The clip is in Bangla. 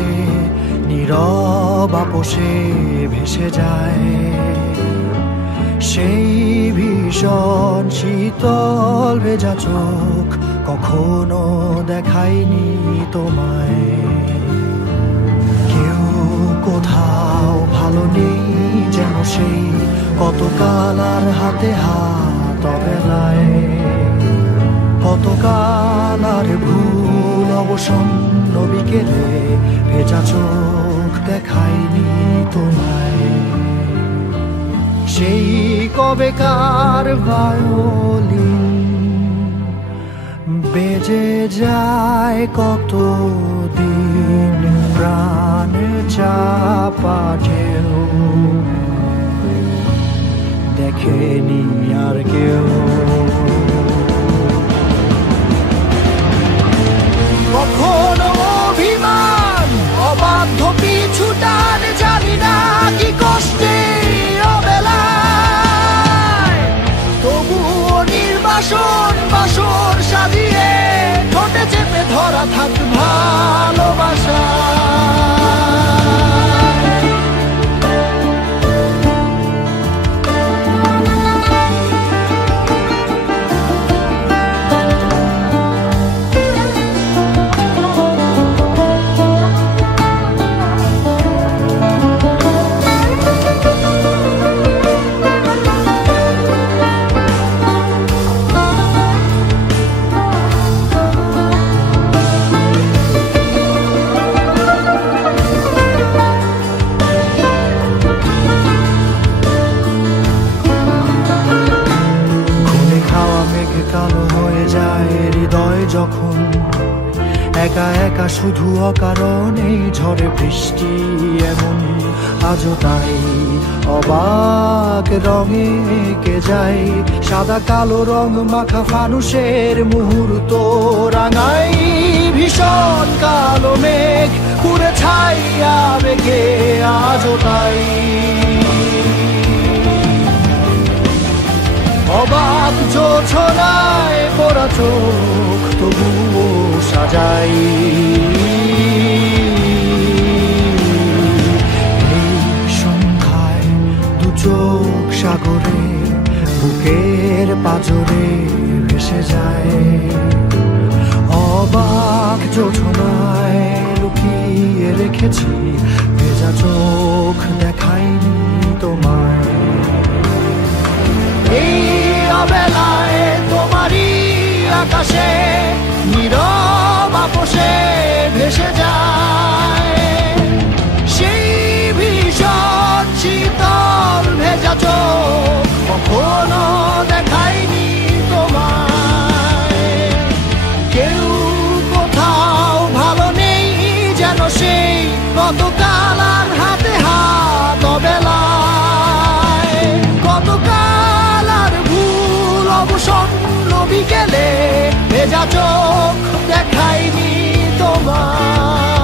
আকাশে নীরব আপোষে ভেসে যায় সেই ভীষণ শীতল ভেজা চোখ কখনো দেখায়নি তোমায়। কেউ কোথাও ভালো নেই যেন সেই কতকাল আর হাতে হাত অবেলায়, কতকাল আর ভুল অবসন্ন বিকেলে ভেজা চোখ দেখায়নি তোমায়। সেই কবেকার ভায়োলিন বেজে যায় কতদিন প্রাণ চাপা ঢেউ দেখেনি আর কেউ। কখনো অভিমান অবাধ্য পিছু টান জানি না কি কষ্টে অবেলায়, তবুও নির্বাসন বাসর সাজিয়ে ঠোঁটে চেপে ধরা থাক ভালোবাসা। কালো হয়ে যায় হৃদয় যখন একা একা শুধু অকারণে ঝড়ে বৃষ্টি এমন আজও তাই অবাক রঙে কে যায় সাদা কালো রং মাখা ফানুষের মুহূর্ত রাঙাই ভীষণ কালো মেঘ পুরে ছাইয়া বেগে আজও তাই অবাক জোছনায় পড়া চোখ তবুও সাজাই এই সন্ধ্যায় দু চোখ সাগরে বুকের পাজরে ভেসে যায় অবাক জোছনায় লুকিয়ে রেখেছি ভেজা চোখ দেখাইনি তোমায়। এই অবেলায় তোমারই আকাশে নীরব আপোষে ভেসে যায় সেই ভীষণ শীতল ভেজা চোখ কখনো দেখায়নি তোমায়। কেউ কোথাও ভালো নেই যেন সেই কতকাল আর হাতে হাত অবেলায়, কতকাল আর ভুল অবসন্ন বিকেলে ভেজা চোখ দেখায়নি তোমায়।